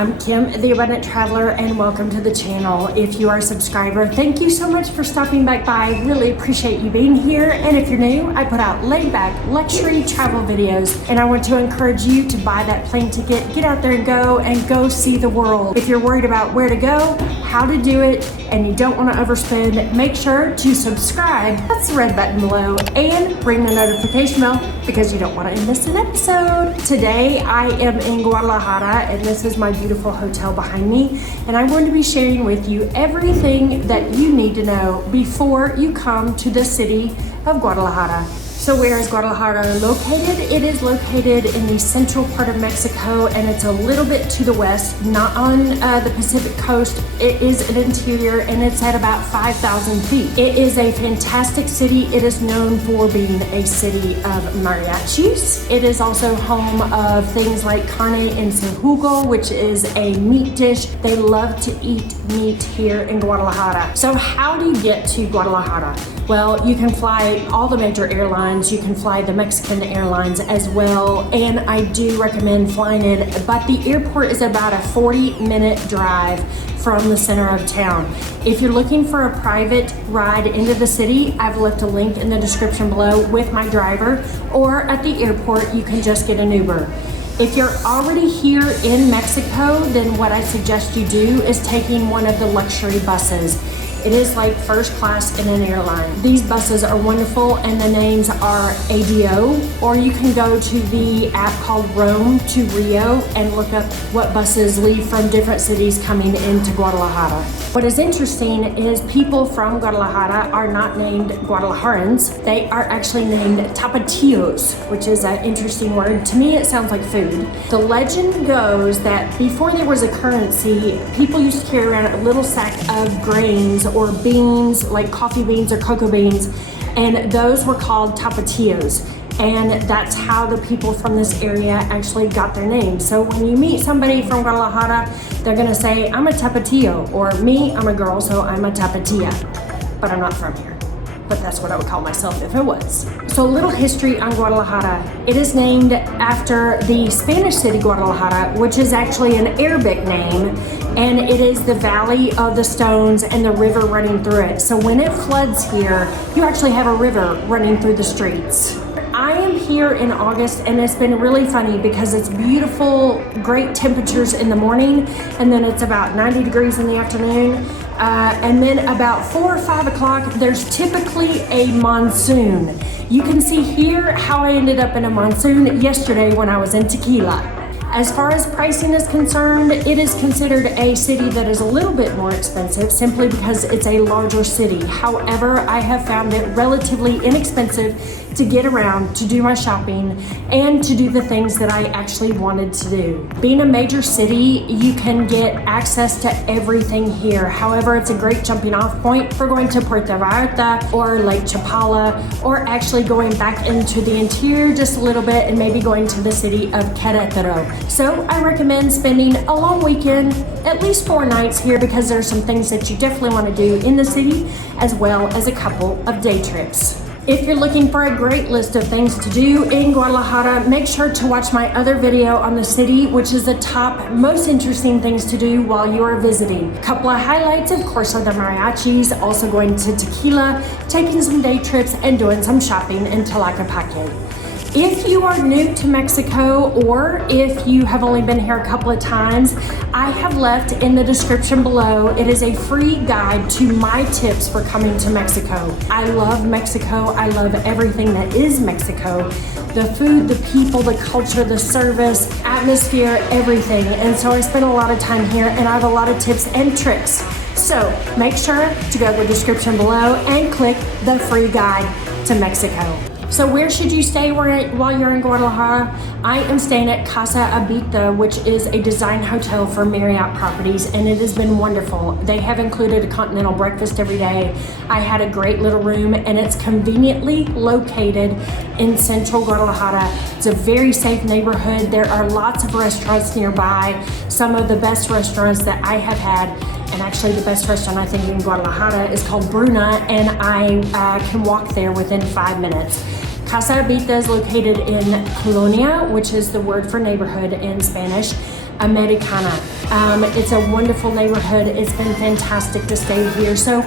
I'm Kim, the Abundant Traveler, and welcome to the channel. If you are a subscriber, thank you so much for stopping back by. I really appreciate you being here. And if you're new, I put out laid back luxury travel videos, and I want to encourage you to buy that plane ticket, get out there and go see the world. If you're worried about where to go, how to do it, and you don't want to overspend, make sure to subscribe. That's the red button below, and ring the notification bell because you don't want to miss an episode. Today I am in Guadalajara, and this is my beautiful hotel behind me, and I'm going to be sharing with you everything that you need to know before you come to the city of Guadalajara. So where is Guadalajara located? It is located in the central part of Mexico, and it's a little bit to the west, not on the Pacific coast. It is an interior, and it's at about 5,000 feet. It is a fantastic city. It is known for being a city of mariachis. It is also home of things like carne en jugo, which is a meat dish. They love to eat meat here in Guadalajara. So how do you get to Guadalajara? Well, you can fly all the major airlines. You can fly the Mexican airlines as well, and I do recommend flying in, but the airport is about a 40-minute drive from the center of town. If you're looking for a private ride into the city, I've left a link in the description below with my driver, or at the airport, you can just get an Uber. If you're already here in Mexico, then what I suggest you do is taking one of the luxury buses. It is like first class in an airline. These buses are wonderful, and the names are ADO, or you can go to the app called Rome to Rio and look up what buses leave from different cities coming into Guadalajara. What is interesting is people from Guadalajara are not named Guadalajarans. They are actually named Tapatíos, which is an interesting word. To me, it sounds like food. The legend goes that before there was a currency, people used to carry around a little sack of grains or beans, like coffee beans or cocoa beans, and those were called tapatíos. And that's how the people from this area actually got their name. So when you meet somebody from Guadalajara, they're gonna say, I'm a tapatío, or me, I'm a girl, so I'm a tapatía. But I'm not from here. But that's what I would call myself if it was. So a little history on Guadalajara. It is named after the Spanish city Guadalajara, which is actually an Arabic name, and it is the Valley of the Stones and the river running through it. So when it floods here, you actually have a river running through the streets. I am here in August, and it's been really funny because it's beautiful, great temperatures in the morning, and then it's about 90 degrees in the afternoon. And then about 4 or 5 o'clock, there's typically a monsoon. You can see here how I ended up in a monsoon yesterday when I was in Tequila. As far as pricing is concerned, it is considered a city that is a little bit more expensive simply because it's a larger city. However, I have found it relatively inexpensive to get around, to do my shopping, and to do the things that I actually wanted to do. Being a major city, you can get access to everything here. However, it's a great jumping off point for going to Puerto Vallarta or Lake Chapala, or actually going back into the interior just a little bit and maybe going to the city of Querétaro. So I recommend spending a long weekend, at least 4 nights here, because there are some things that you definitely want to do in the city, as well as a couple of day trips. If you're looking for a great list of things to do in Guadalajara, make sure to watch my other video on the city, which is the top most interesting things to do while you are visiting. A couple of highlights, of course, are the mariachis, also going to Tequila, taking some day trips, and doing some shopping in Tlaquepaque. If you are new to Mexico, or if you have only been here a couple of times, I have left in the description below. It is a free guide to my tips for coming to Mexico. I love Mexico. I love everything that is Mexico. The food, the people, the culture, the service, atmosphere, everything. And so I spend a lot of time here, and I have a lot of tips and tricks. So make sure to go to the description below and click the free guide to Mexico. So where should you stay while you're in Guadalajara? I am staying at Casa Abita, which is a design hotel for Marriott properties, and it has been wonderful. They have included a continental breakfast every day. I had a great little room, and it's conveniently located in central Guadalajara. It's a very safe neighborhood. There are lots of restaurants nearby. Some of the best restaurants that I have had, and actually the best restaurant I think in Guadalajara is called Bruna, and I can walk there within 5 minutes. Casa Abita is located in Colonia, which is the word for neighborhood in Spanish. Americana. It's a wonderful neighborhood. It's been fantastic to stay here. So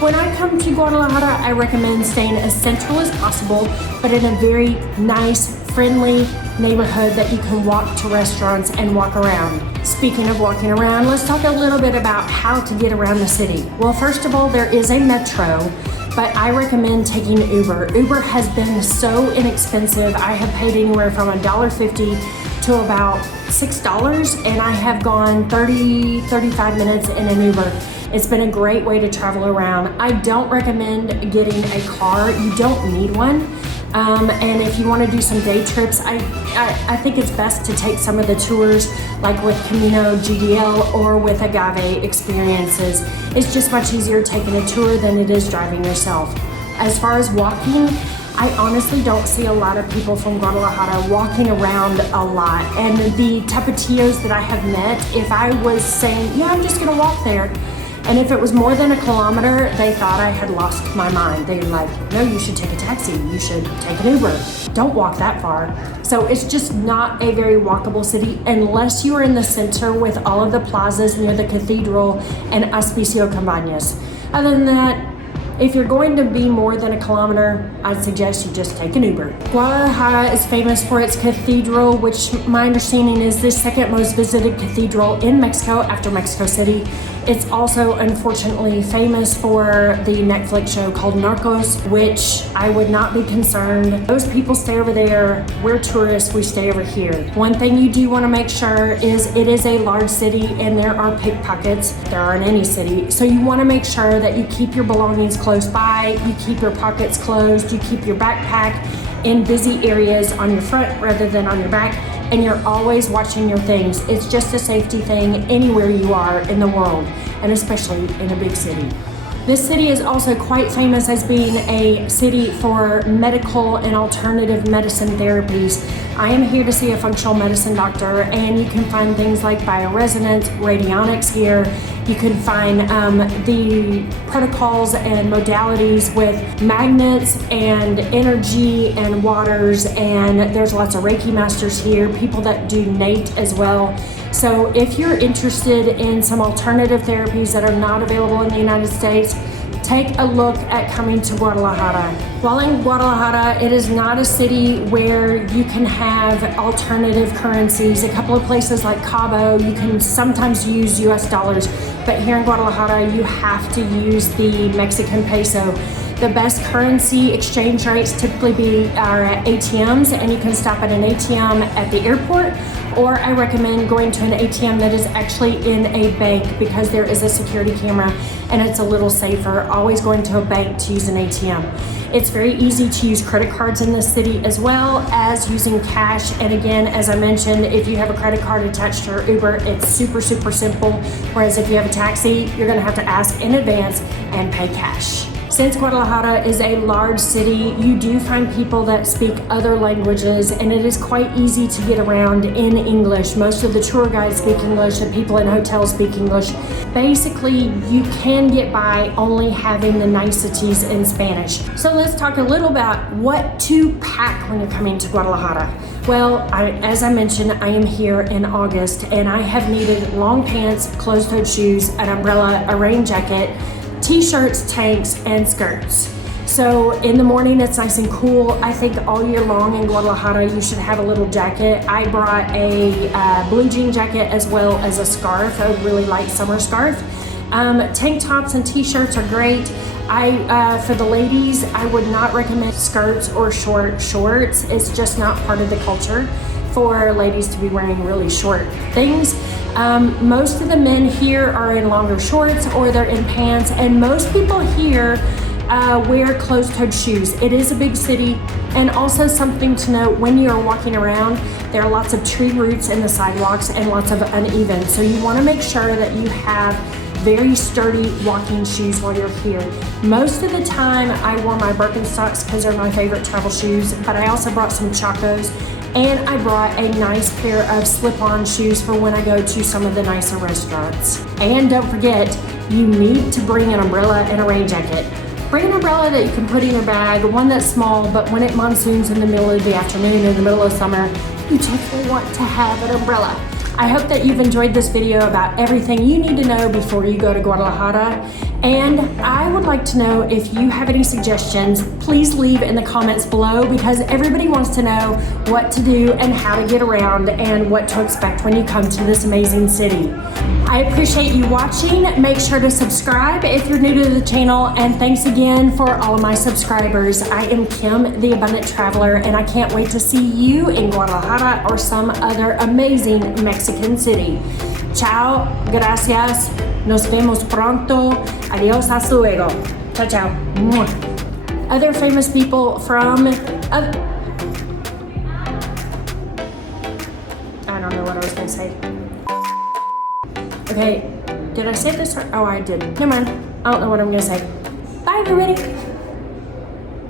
when I come to Guadalajara, I recommend staying as central as possible, but in a very nice, friendly neighborhood that you can walk to restaurants and walk around. Speaking of walking around, let's talk a little bit about how to get around the city. Well, first of all, there is a metro, but I recommend taking Uber. Uber has been so inexpensive. I have paid anywhere from $1.50 to about $6, and I have gone 35 minutes in an Uber. It's been a great way to travel around. I don't recommend getting a car. You don't need one. And if you want to do some day trips, I think it's best to take some of the tours like with Camino GDL or with Agave Experiences. It's just much easier taking a tour than it is driving yourself. As far as walking, I honestly don't see a lot of people from Guadalajara walking around a lot. And the tapatillos that I have met, if I was saying, yeah, I'm just gonna walk there, and if it was more than a kilometer, they thought I had lost my mind. They were like, no, you should take a taxi. You should take an Uber. Don't walk that far. So it's just not a very walkable city unless you are in the center with all of the plazas near the cathedral and Hospicio Cabañas. Other than that, if you're going to be more than a kilometer, I'd suggest you just take an Uber. Guadalajara is famous for its cathedral, which my understanding is the second most visited cathedral in Mexico after Mexico City. It's also unfortunately famous for the Netflix show called Narcos, which I would not be concerned. Those people stay over there. We're tourists, we stay over here. One thing you do want to make sure is it is a large city and there are pickpockets. There are in any city. So you want to make sure that you keep your belongings close by, you keep your pockets closed, you keep your backpack in busy areas on your front rather than on your back, and you're always watching your things. It's just a safety thing anywhere you are in the world, and especially in a big city. This city is also quite famous as being a city for medical and alternative medicine therapies. I am here to see a functional medicine doctor, and you can find things like bioresonance, radionics here. You can find the protocols and modalities with magnets and energy and waters, and there's lots of Reiki masters here, people that do NATE as well. So if you're interested in some alternative therapies that are not available in the United States, take a look at coming to Guadalajara. While in Guadalajara, it is not a city where you can have alternative currencies. A couple of places like Cabo, you can sometimes use US dollars, but here in Guadalajara, you have to use the Mexican peso. The best currency exchange rates typically are at ATMs, and you can stop at an ATM at the airport, or I recommend going to an ATM that is actually in a bank because there is a security camera and it's a little safer always going to a bank to use an ATM. It's very easy to use credit cards in this city as well as using cash. And again, as I mentioned, if you have a credit card attached to your Uber, it's super simple. Whereas if you have a taxi, you're gonna have to ask in advance and pay cash. Since Guadalajara is a large city, you do find people that speak other languages, and it is quite easy to get around in English. Most of the tour guides speak English, and people in hotels speak English. Basically, you can get by only having the niceties in Spanish. So let's talk a little about what to pack when you're coming to Guadalajara. Well, as I mentioned, I am here in August, and I have needed long pants, closed-toed shoes, an umbrella, a rain jacket, t-shirts, tanks, and skirts. So in the morning, it's nice and cool. I think all year long in Guadalajara, you should have a little jacket. I brought a blue jean jacket as well as a scarf, a really light summer scarf. Tank tops and t-shirts are great. For the ladies, I would not recommend skirts or short shorts. It's just not part of the culture for ladies to be wearing really short things. Most of the men here are in longer shorts or they're in pants, and most people here wear closed-toed shoes. It is a big city, and also something to note, when you're walking around, there are lots of tree roots in the sidewalks and lots of uneven. So you want to make sure that you have very sturdy walking shoes while you're here. Most of the time I wore my Birkenstocks because they're my favorite travel shoes, but I also brought some Chacos, and I brought a nice pair of slip-on shoes for when I go to some of the nicer restaurants. And don't forget, you need to bring an umbrella and a rain jacket. Bring an umbrella that you can put in your bag, one that's small, but when it monsoons in the middle of the afternoon in the middle of summer, you definitely want to have an umbrella. I hope that you've enjoyed this video about everything you need to know before you go to Guadalajara. And I would like to know if you have any suggestions, please leave in the comments below, because everybody wants to know what to do and how to get around and what to expect when you come to this amazing city. I appreciate you watching. Make sure to subscribe if you're new to the channel, and thanks again for all of my subscribers. I am Kim, the Abundant Traveler, and I can't wait to see you in Guadalajara or some other amazing Mexican city. Ciao, gracias, nos vemos pronto, adios, hasta luego. Ciao, ciao. Mwah. Other famous people from... I don't know what I was gonna say. Okay, did I say this right? Oh, I did. Never mind. I don't know what I'm gonna say. Bye, everybody.